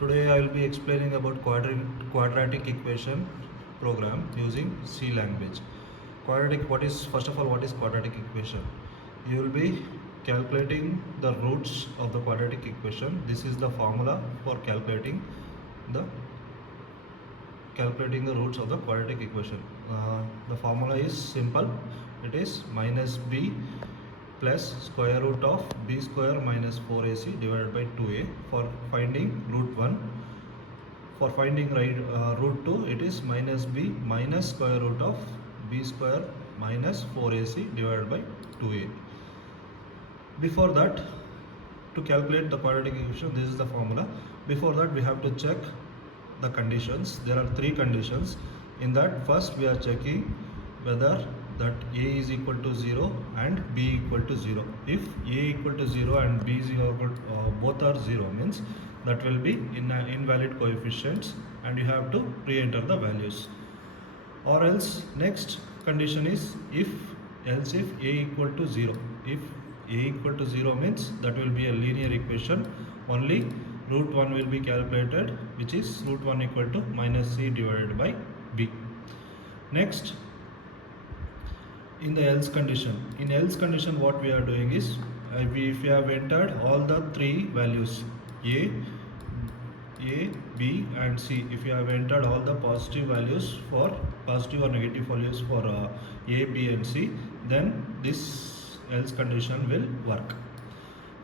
Today I will be explaining about quadratic equation program using C language. First of all, what is quadratic equation? You will be calculating the roots of the quadratic equation. This is the formula for the calculating the roots of the quadratic equation. The formula is simple. It is minus b plus square root of b square minus 4ac divided by 2a for finding root 1. For finding root 2, it is minus b minus square root of b square minus 4ac divided by 2a. Before that, to calculate the quadratic equation, this is the formula. Before that, we have to check the conditions. There are three conditions. In that, first we are checking whether that a is equal to 0 and b equal to 0. If a equal to 0 and b is equal both are 0, means that will be invalid coefficients and you have to re-enter the values. Or else next condition is if a equal to 0. If a equal to 0 means that will be a linear equation. Only root 1 will be calculated, which is root 1 equal to minus c divided by b. Next, in the else condition. In else condition, what we are doing is, if we have entered all the three values a, b and c, if you have entered all the positive values for positive or negative values for a, b and c, then this else condition will work.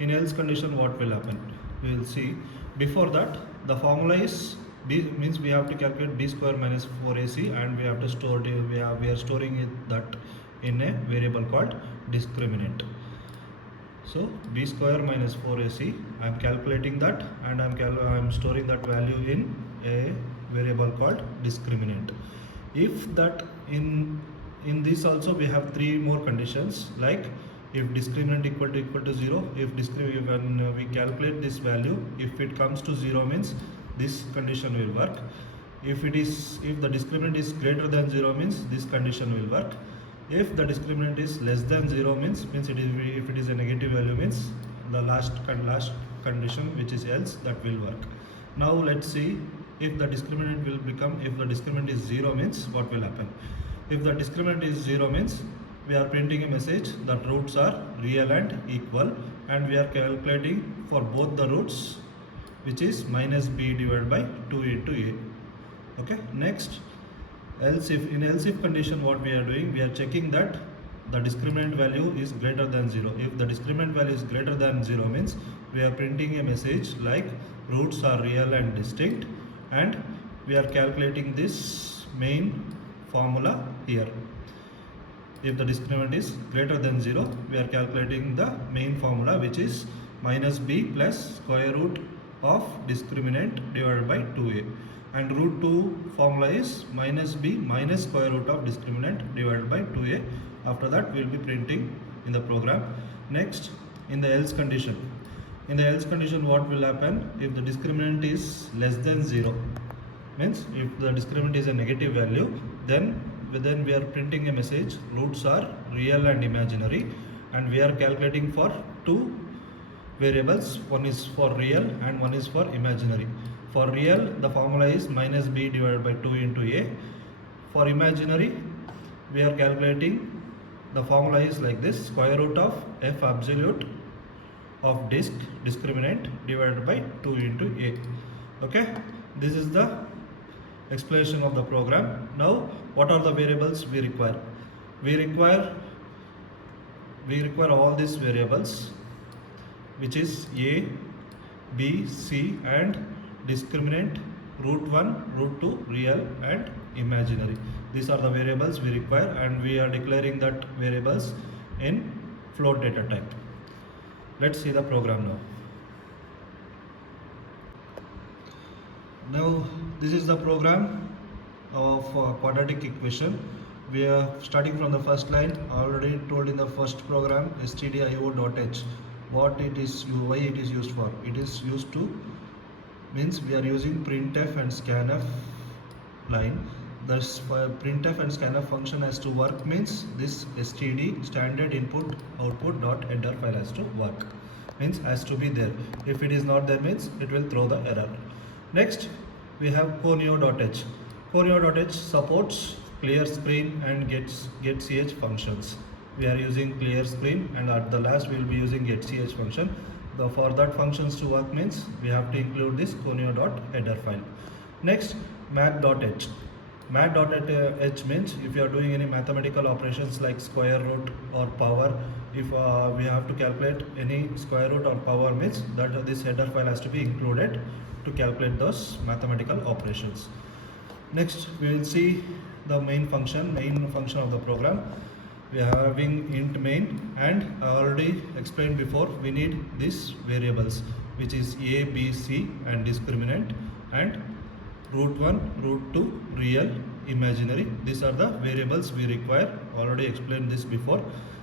In else condition, what will happen? We will see. Before that, the formula is b, means we have to calculate b square minus 4ac and we have to store it, we are storing it that in a variable called discriminant. So b square minus 4ac, I am calculating that and I am storing that value in a variable called discriminant. If that in this also we have three more conditions, like if discriminant equal to 0, when we calculate this value, if it comes to 0 means this condition will work. If the discriminant is greater than 0 means this condition will work. If the discriminant is less than 0 means if it is a negative value means the last condition, which is else, that will work. Now let's see if the discriminant if the discriminant is 0 means what will happen. If the discriminant is 0 means we are printing a message that roots are real and equal, and we are calculating for both the roots, which is minus b divided by 2 into a. Okay, next, else if condition, what we are doing, we are checking that the discriminant value is greater than 0. If the discriminant value is greater than 0 means we are printing a message like roots are real and distinct, and we are calculating this main formula here. If the discriminant is greater than 0, we are calculating the main formula, which is minus b plus square root of discriminant divided by 2a, and root 2 formula is minus b minus square root of discriminant divided by 2a. After that, we will be printing in the program. Next, in the else condition. In the else condition, what will happen? If the discriminant is less than 0, means if the discriminant is a negative value, then we are printing a message roots are real and imaginary, and we are calculating for two variables. One is for real and one is for imaginary. For real, the formula is minus b divided by 2 into a. For imaginary, we are calculating, the formula is like this: square root of f absolute of discriminant divided by 2 into a. Okay, this is the explanation of the program. Now, what are the variables we require? We require all these variables, which is a, b, c, and discriminant, root 1, root 2, real and imaginary. These are the variables we require, and we are declaring that variables in float data type. Let's see the program now. Now this is the program of quadratic equation. We are starting from the first line. Already told in the first program, stdio.h, what it is, why it is used for. It is used to, means we are using printf and scanf line. Thus printf and scanf function has to work means this std, standard input output dot header file, has to work, means has to be there. If it is not there means it will throw the error. Next we have conio.h. Conio.h supports clear screen and getch functions. We are using clear screen, and at the last we will be using getch function. For that functions to work means we have to include this conio.header file. Next, math.h. Math.h means if you are doing any mathematical operations like square root or power, if we have to calculate any square root or power means that this header file has to be included to calculate those mathematical operations. Next we will see the main function of the program. We are having int main, and I already explained before, we need these variables which is a, b, c and discriminant, and root 1, root 2, real, imaginary. These are the variables we require. Already explained this before.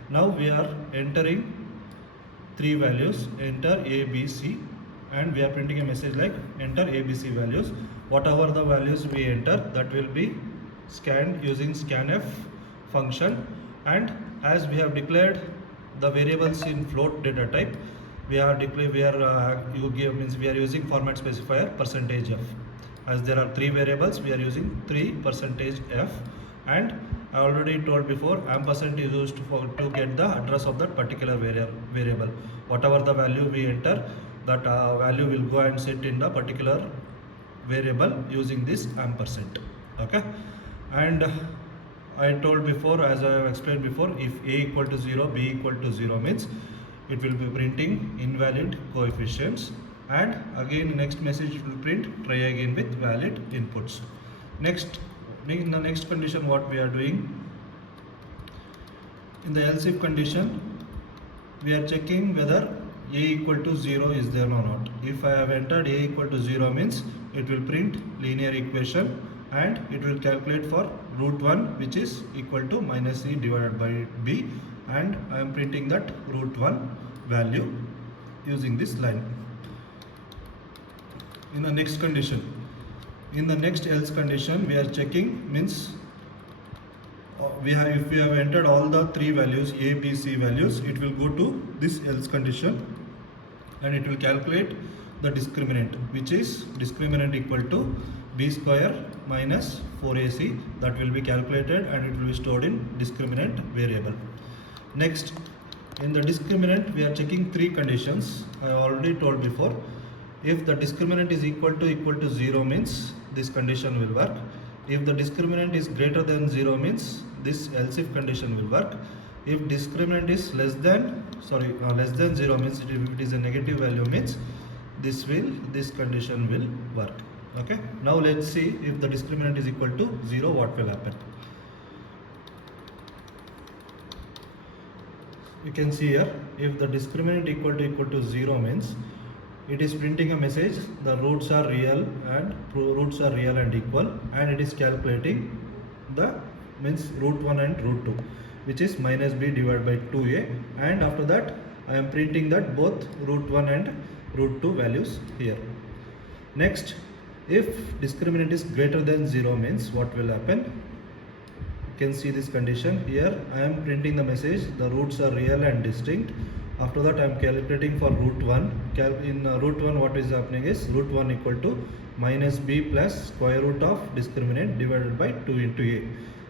Now we are entering three values, enter a, b, c, and we are printing a message like enter a, b, c values. Whatever the values we enter, that will be scanned using scanf function. And as we have declared the variables in float data type, we are using format specifier %f. As there are three variables, we are using 3%f, and I already told before, ampersand is used to get the address of that particular variable. Whatever the value we enter, that value will go and sit in the particular variable using this ampersand. Okay, and I told before, as I have explained before, if a equal to 0, b equal to 0 means it will be printing invalid coefficients, and again next message it will print try again with valid inputs. Next, in the next condition, what we are doing, in the else if condition, we are checking whether a equal to 0 is there or not. If I have entered a equal to 0 means it will print linear equation, and it will calculate for root 1 which is equal to minus c divided by b, and I am printing that root 1 value using this line. In the next condition, in the next else condition, we are checking means if we have entered all the three values, a, b, c values, it will go to this else condition and it will calculate the discriminant, which is discriminant equal to b square minus 4ac. That will be calculated and it will be stored in discriminant variable. Next, in the discriminant, we are checking three conditions. I already told before. If the discriminant is equal to 0 means this condition will work. If the discriminant is greater than 0 means this else if condition will work. If discriminant is less than 0 means if it is a negative value means this condition will work. Okay. Now let's see if the discriminant is equal to 0, what will happen. You can see here, if the discriminant equal to 0 means it is printing a message the roots are real and equal, and it is calculating the means root 1 and root 2 which is minus b divided by 2a, and after that I am printing that both root 1 and root 2 values here. Next, if discriminant is greater than 0 means what will happen. You can see this condition here. I am printing the message the roots are real and distinct. After that I am calculating for root 1. In root 1 what is happening is root 1 equal to minus b plus square root of discriminant divided by 2 into a.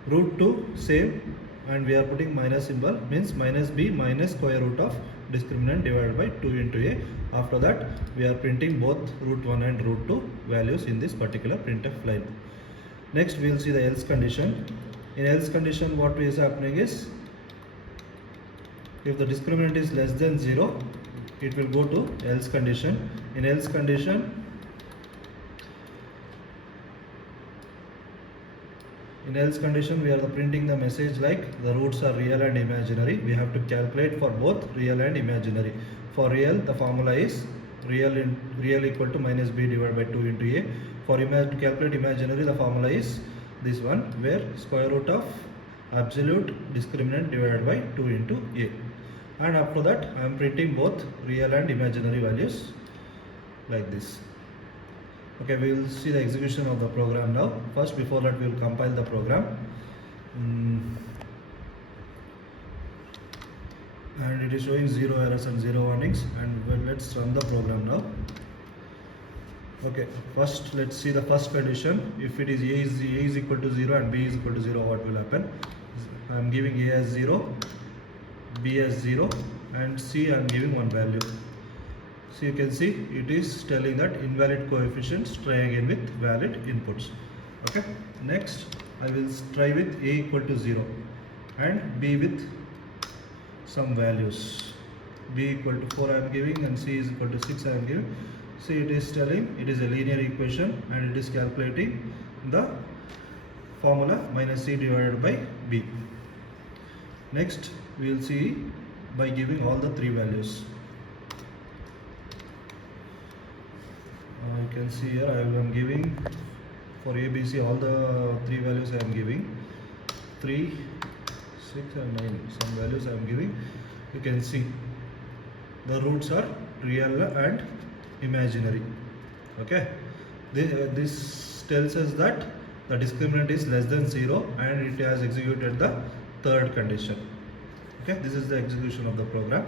Root 2 same, and we are putting minus symbol means minus b minus square root of discriminant divided by 2 into a. After that we are printing both root 1 and root 2 values in this particular printf line. Next we will see the else condition. In else condition what is happening is if the discriminant is less than 0 it will go to else condition. In else condition we are printing the message like the roots are real and imaginary. We have to calculate for both real and imaginary. For real the formula is real equal to minus b divided by 2 into a. For to calculate imaginary the formula is this one, where square root of absolute discriminant divided by 2 into a. And after that I am printing both real and imaginary values like this. Okay, we will see the execution of the program now. First, before that we will compile the program. And it is showing 0 errors and 0 warnings, and let's run the program now. Okay, first let's see the first condition. If it is a is equal to 0 and b is equal to 0, what will happen? I am giving a as 0, b as 0, and c I am giving one value. So you can see it is telling that invalid coefficients, try again with valid inputs. Okay, next I will try with a equal to 0 and b with some values. B equal to 4 I am giving and c is equal to 6 I am giving. See, it is telling it is a linear equation and it is calculating the formula minus c divided by b. Next we will see by giving all the three values. You can see here I am giving for a, b, c all the three values I am giving 3, 6 and 9. Some values I am giving. You can see the roots are real and imaginary. Okay, this tells us that the discriminant is less than 0 and it has executed the third condition. Okay, this is the execution of the program.